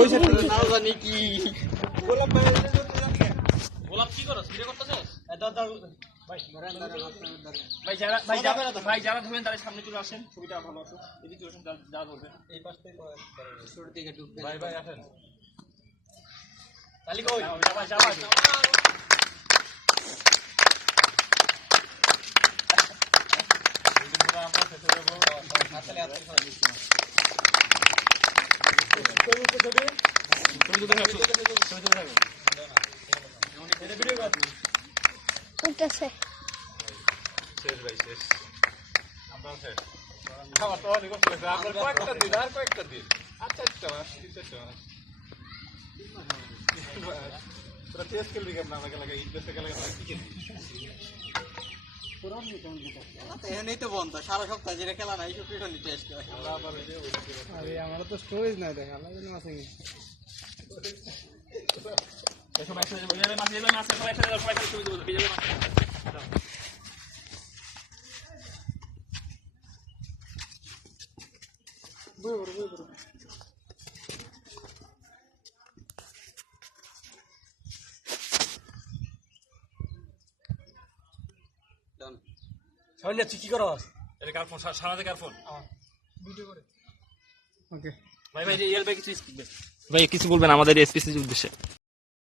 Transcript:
ওই সাথে নাও জানি কি গোলাপ কি করছ? ভিডিও করতেছস? ভাই যারা ধরবেন তাদের সামনে চলে আসেন, ছবিটা ভালো আছে। এদিকে আসেন, যা ধরবেন এই পাশ থেকে ছোট দিকে ঢুকবে। ভাই আসেন। তালি কই? যাবা শেষ ভাই শেষ। আমরা শেষ। খাওয়া তো অনেক কষ্ট হয়েছে। আর কয়েকটা দিন। আচ্ছা তোরা টেস্ট করবি কেমন? আমাকে লাগে ইনভেস্টে গেলে এখানেই তো বন্ধ সারা সপ্তাহ যেটা খেলা নাই শুক্রিশনি টেস্ট আরে আমার তো স্টোরেজ নাই দেখা লাগে না আছে এসব একসাথে যাবে মাছ সবাই একসাথে সবাই ছবি দেবো ভিডিও মাছ বই সামনে তুই কি করস? এটা কার ফোন? সারাতে কার ফোন? ভিডিও করে ওকে ভাই কিছু বলবেন আমাদের এসপিসির উদ্দেশ্যে?